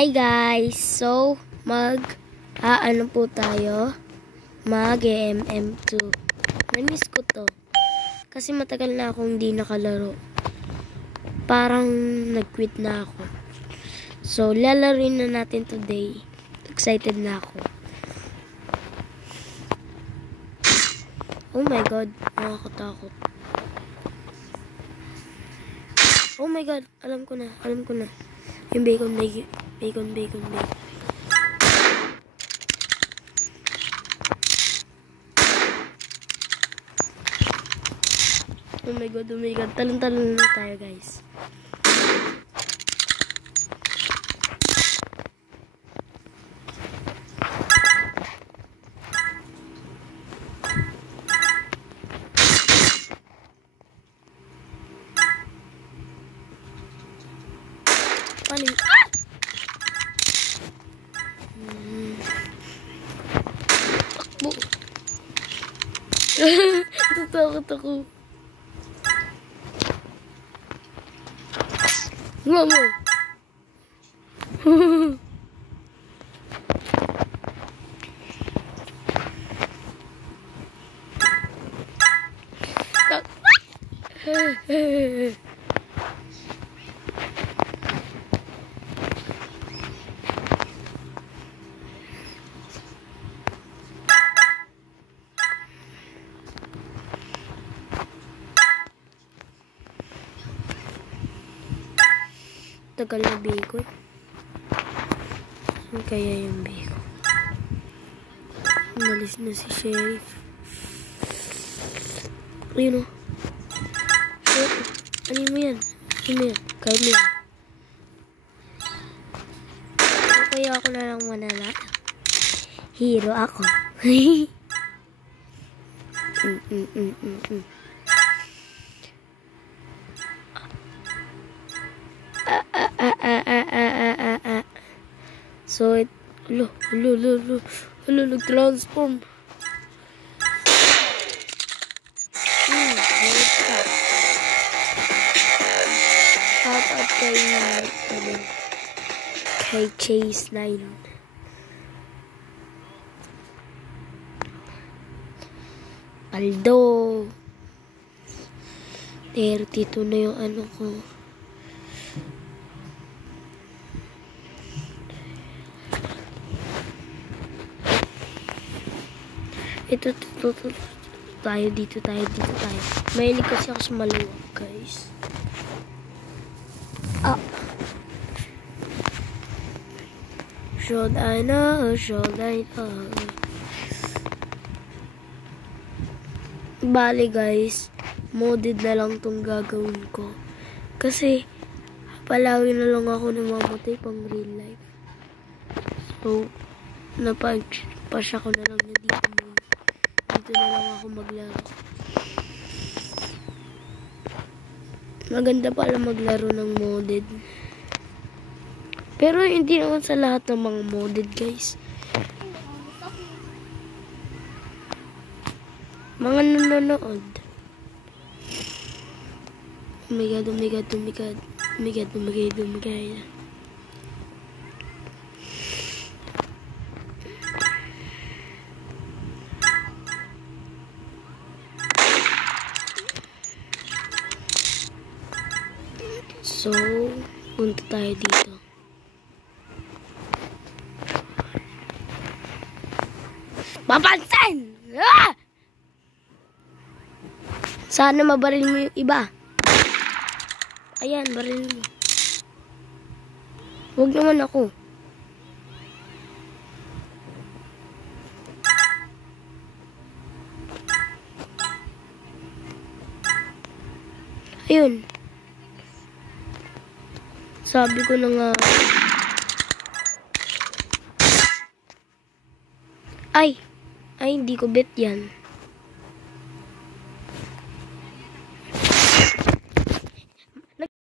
Hi guys! So, ano po tayo? Mag-MM2. Namiss ko to. Kasi matagal na akong hindi nakalaro. Parang nag-quit na ako. So, lalaruin na natin today. Excited na ako. Oh my god, nakakatakot. Oh my god, alam ko na. Yung bacon. Oh my god. Talon-talon na tayo, guys. Paano yun? Ah! Takbo. Tatakot ako. Mamo. Tagal na bacon. Saan kaya yung bacon? Umalis na si Sheriff. Ayun o. Ano mo yan? Kahit mo yan. Kaya ako na lang manala. Hero ako. So it nag-transform. Shout out kay Chase 9. Aldo 32 na yung ano ko. Ito. Tayo dito. Mahilig kasi ako sa maluwag, guys. Should I know? Bali, guys. Modded na lang tong gagawin ko. Kasi, palagi na lang ako namamatay pang real life. So, napagpasya ko na lang na dito na lang ako maglaro. Maganda pala maglaro ng modded. Pero hindi naman sa lahat ng mga modded, guys. Mga nanonood. Oh my god. So, punta tayo dito. Papansin! Ah! Sana mabaril mo yung iba. Ayan, baril mo. Huwag naman ako. Ayun. Sabi ko na nga. Ay, hindi ko bet yan.